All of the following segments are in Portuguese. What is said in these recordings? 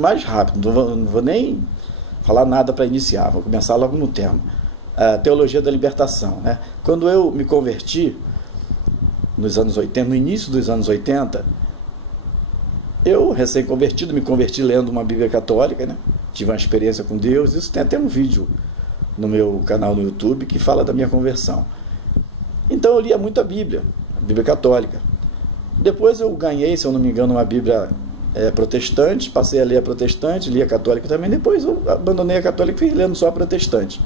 Mais rápido, não vou nem falar nada para iniciar, vou começar logo no tema. A teologia da libertação, né? Quando eu me converti, nos anos 80, no início dos anos 80, eu, recém-convertido, me converti lendo uma Bíblia católica, né? Tive uma experiência com Deus, isso tem até um vídeo no meu canal no YouTube que fala da minha conversão. Então eu lia muito a Bíblia católica. Depois eu ganhei, se eu não me engano, uma Bíblia protestante, passei a ler a protestante, li a católica também, depois eu abandonei a católica e fui lendo só a protestante.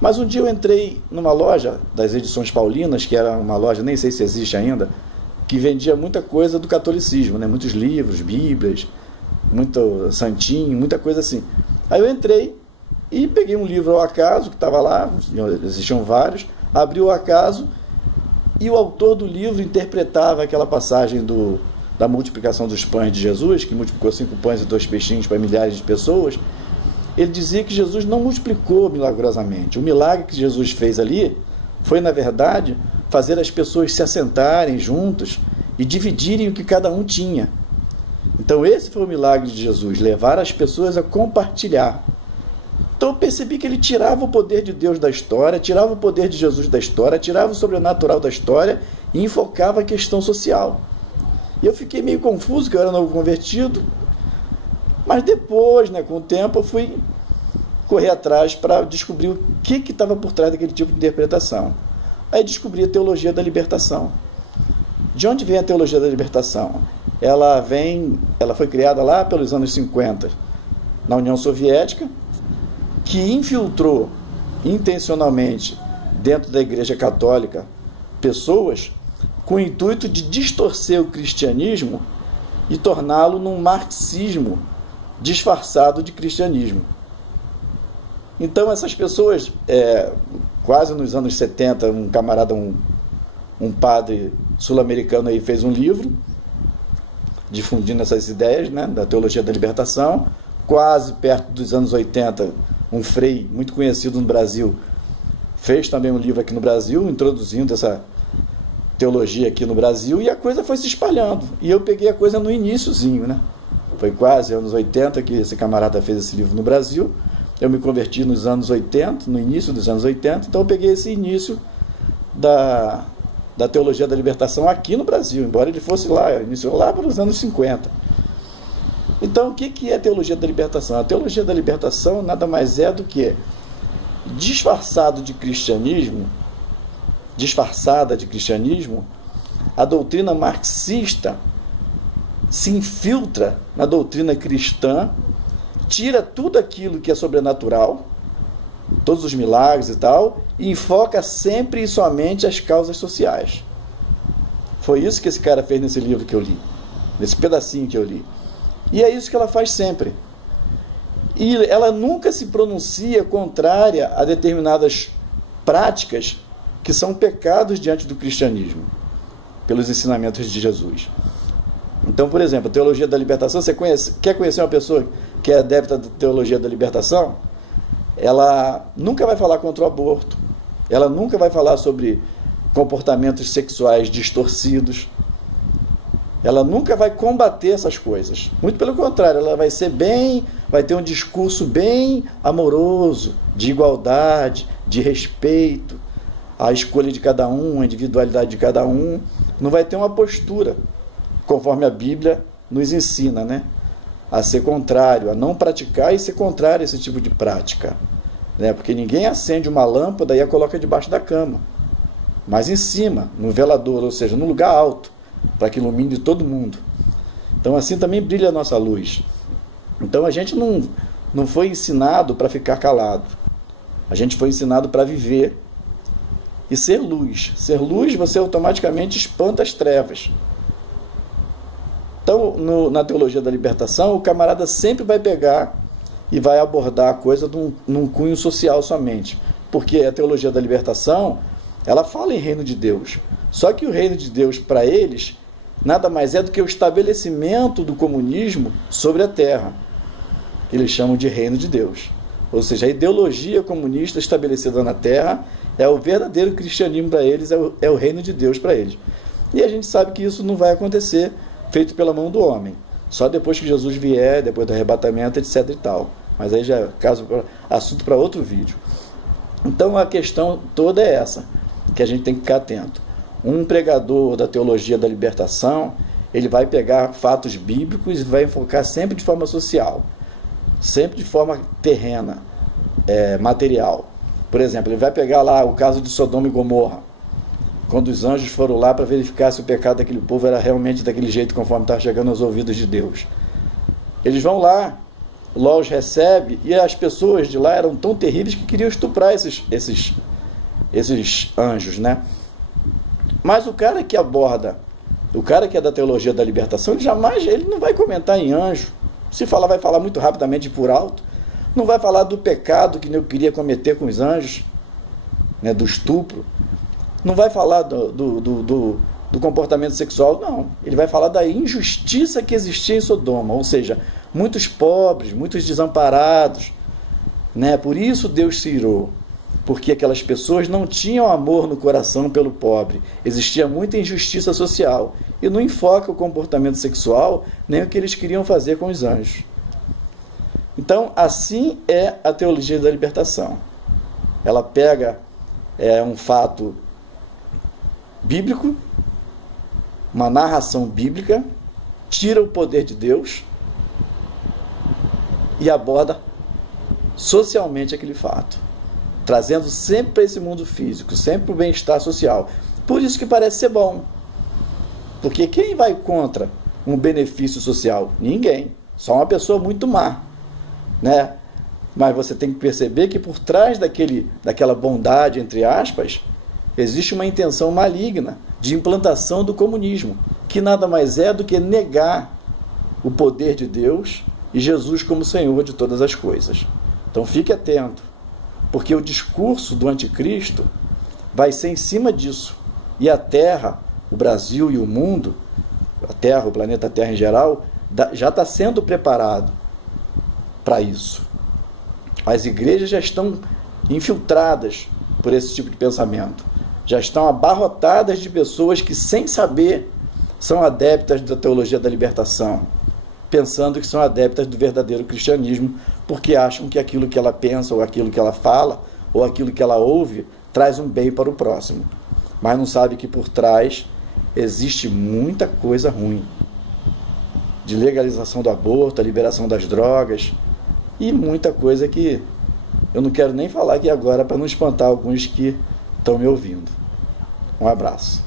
Mas um dia eu entrei numa loja das Edições Paulinas, que era uma loja, nem sei se existe ainda, que vendia muita coisa do catolicismo, né? Muitos livros, bíblias, muito santinho, muita coisa assim. Aí eu entrei e peguei um livro ao acaso, que estava lá, existiam vários, abri o acaso e o autor do livro interpretava aquela passagem da multiplicação dos pães de Jesus, que multiplicou 5 pães e 2 peixinhos para milhares de pessoas. Ele dizia que Jesus não multiplicou milagrosamente. O milagre que Jesus fez ali foi, na verdade, fazer as pessoas se assentarem juntos e dividirem o que cada um tinha. Então esse foi o milagre de Jesus, levar as pessoas a compartilhar. Então eu percebi que ele tirava o poder de Deus da história, tirava o poder de Jesus da história, tirava o sobrenatural da história e enfocava a questão social. E eu fiquei meio confuso, que eu era novo convertido, mas depois, né, com o tempo, eu fui correr atrás para descobrir o que estava por trás daquele tipo de interpretação. Aí descobri a teologia da libertação. De onde vem a teologia da libertação? Ela foi criada lá pelos anos 50, na União Soviética, que infiltrou intencionalmente dentro da Igreja Católica pessoas com o intuito de distorcer o cristianismo e torná-lo num marxismo disfarçado de cristianismo. Então essas pessoas, quase nos anos 70, um camarada, um padre sul-americano aí fez um livro difundindo essas ideias, né, da teologia da libertação. Quase perto dos anos 80, um frei muito conhecido no Brasil fez também um livro aqui no Brasil, introduzindo essa teologia aqui no Brasil, e a coisa foi se espalhando. E eu peguei a coisa no iniciozinho, né? Foi quase anos 80 que esse camarada fez esse livro no Brasil. Eu me converti nos anos 80, no início dos anos 80, então eu peguei esse início da teologia da libertação aqui no Brasil, embora ele fosse lá, iniciou lá para os anos 50. Então, o que é a teologia da libertação? A teologia da libertação nada mais é do que disfarçada de cristianismo, a doutrina marxista se infiltra na doutrina cristã, tira tudo aquilo que é sobrenatural, todos os milagres e tal, e enfoca sempre e somente as causas sociais. Foi isso que esse cara fez nesse livro que eu li, nesse pedacinho que eu li. E é isso que ela faz sempre. E ela nunca se pronuncia contrária a determinadas práticas que são pecados diante do cristianismo, pelos ensinamentos de Jesus. Então, por exemplo, a teologia da libertação, quer conhecer uma pessoa que é adepta da teologia da libertação? Ela nunca vai falar contra o aborto, ela nunca vai falar sobre comportamentos sexuais distorcidos, ela nunca vai combater essas coisas. Muito pelo contrário, ela vai ter um discurso bem amoroso, de igualdade, de respeito, a escolha de cada um, a individualidade de cada um. Não vai ter uma postura, conforme a Bíblia nos ensina, né? A ser contrário, a não praticar e ser contrário a esse tipo de prática, né? Porque ninguém acende uma lâmpada e a coloca debaixo da cama, mas em cima, no velador, ou seja, no lugar alto, para que ilumine todo mundo. Então assim também brilha a nossa luz. Então a gente não foi ensinado para ficar calado, a gente foi ensinado para viver e ser luz. Ser luz, você automaticamente espanta as trevas. Então, na teologia da libertação, o camarada sempre vai pegar e vai abordar a coisa num cunho social somente. Porque a teologia da libertação, ela fala em reino de Deus. Só que o reino de Deus, para eles, nada mais é do que o estabelecimento do comunismo sobre a terra, que eles chamam de reino de Deus. Ou seja, a ideologia comunista estabelecida na terra é o verdadeiro cristianismo para eles, é o reino de Deus para eles. E a gente sabe que isso não vai acontecer feito pela mão do homem. Só depois que Jesus vier, depois do arrebatamento, etc. e tal. Mas aí já é assunto para outro vídeo. Então a questão toda é essa, que a gente tem que ficar atento. Um pregador da teologia da libertação, ele vai pegar fatos bíblicos e vai enfocar sempre de forma social, sempre de forma terrena, material. Por exemplo, ele vai pegar lá o caso de Sodoma e Gomorra, quando os anjos foram lá para verificar se o pecado daquele povo era realmente daquele jeito, conforme estava chegando aos ouvidos de Deus. Eles vão lá, Ló os recebe, e as pessoas de lá eram tão terríveis que queriam estuprar esses anjos, né? Mas o cara que aborda, o cara que é da teologia da libertação, ele não vai comentar em anjo. Se falar, vai falar muito rapidamente por alto. Não vai falar do pecado que eu queria cometer com os anjos, né, do estupro. Não vai falar do comportamento sexual, não. Ele vai falar da injustiça que existia em Sodoma, ou seja, muitos pobres, muitos desamparados, né? Por isso Deus se irou, porque aquelas pessoas não tinham amor no coração pelo pobre, existia muita injustiça social, e não enfoca o comportamento sexual, nem o que eles queriam fazer com os anjos. Então, assim é a teologia da libertação. Ela pega um fato bíblico, uma narração bíblica, tira o poder de Deus e aborda socialmente aquele fato, trazendo sempre para esse mundo físico, sempre para o bem-estar social. Por isso que parece ser bom, porque quem vai contra um benefício social? Ninguém, só uma pessoa muito má, né? Mas você tem que perceber que por trás daquela bondade, entre aspas, existe uma intenção maligna de implantação do comunismo, que nada mais é do que negar o poder de Deus e Jesus como Senhor de todas as coisas. Então fique atento, porque o discurso do anticristo vai ser em cima disso. E a Terra, o Brasil e o mundo, a Terra, o planeta Terra em geral, já está sendo preparado para isso. As igrejas já estão infiltradas por esse tipo de pensamento. Já estão abarrotadas de pessoas que, sem saber, são adeptas da teologia da libertação, pensando que são adeptas do verdadeiro cristianismo, porque acham que aquilo que ela pensa, ou aquilo que ela fala, ou aquilo que ela ouve, traz um bem para o próximo. Mas não sabe que por trás existe muita coisa ruim. De legalização do aborto, a liberação das drogas, e muita coisa que eu não quero nem falar aqui agora para não espantar alguns que estão me ouvindo. Um abraço.